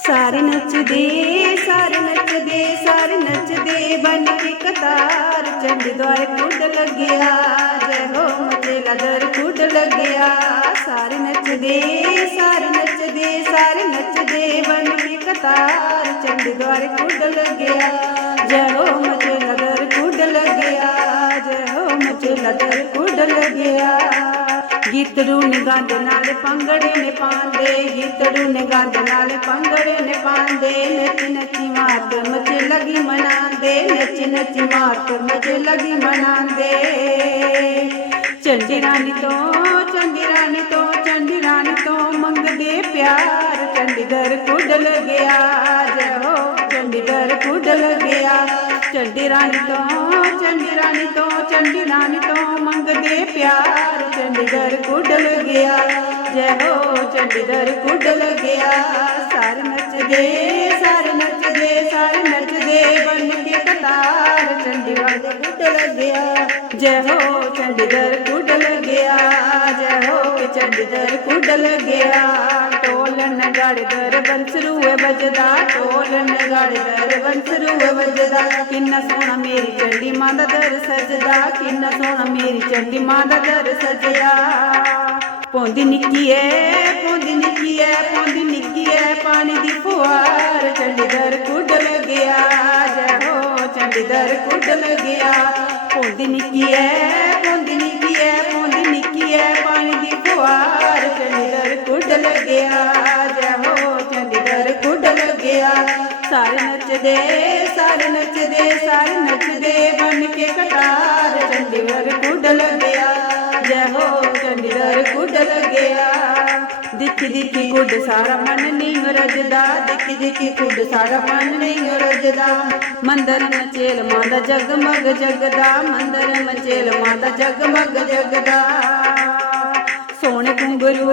सारे नचदे बन के कतार चंडी द्वारे कुड लग्या जय हो मचेला दर कुड लग्या। सारे नचदे बन के कतार चंडी द्वारे कुड लग्या जय हो मचेला दर कुड लग्या जय हो मचेला दर कुड लग्या। गीतड़ू ने गंद नाल पंगड़े ने पांदे गीतड़ू ने गंद नाल पंगड़े ने पांदे नच नची मात मचे लगी मनांदे नच नची मात मचे लगी मनांदे। चंडी रानी तो मंगदे प्यार चंडीगढ़ कुड लग्या जय हो चंडीगढ़ कुड लग्या। चंडी रानी तो मंगदे प्यार चंडीगढ़ कुड लग्या जय हो चंडीगढ़ कुड लग्या। सारे नचदे बन के कतार चंडीगढ़ कुड लग्या जय हो चंडीगढ़ कुड लग्या जय हो चंडीगढ़ कुड लग्या। ढोल नगाड़े दर बंसरू बजदा ढोल नगाड़े दर बंसरू बजदा किन्ना सोहना मेरी चंडी मां दा दर सजदा किन्ना सोहना मेरी चंडी मां दा दर सजदा। पौंदी निक्की है पानी दी फुहार चंडीगढ़ कुड लग्या जय हो चंडीगढ़ कुड लग्या। पौंदी निक्की है पानी दी फुहार चंडीगढ़ कुड लग्या जय हो चंडीगढ़ कुड लग्या। सारे नचदे बन के कतार चंडीगढ़ कुड लग्या जय हो चंडीगढ़ कुड लग्या। दिखी कुड सारा मन नहीं रजदा दिखी कुड सारा मन नहीं रजदा। मंदर मचेल माता जगमग जगदा मंदर मचेल माता जगमग जगदा। सोने कुंगरू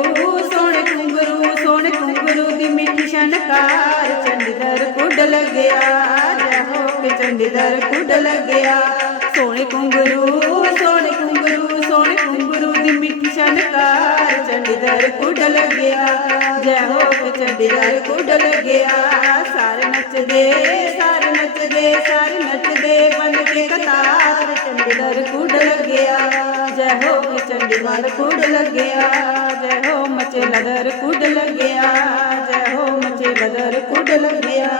दी मिठी शनकार चंडीगढ़ कुड लग्या जय हो के चंडीगढ़ कुड लग्या। सोने कुंगरू दी मिठी शनकार चंडीगढ़ कुड लग्या जय हो के चंडीगढ़ कुड लग्या। सारे नचदे बन के कतार चंडीगढ़ कुड लग्या जय हो के चंडीगढ़ कुड लग्या जय हो मचेला दर कुड लग्या जय हो मचेला दर कुड लग्या।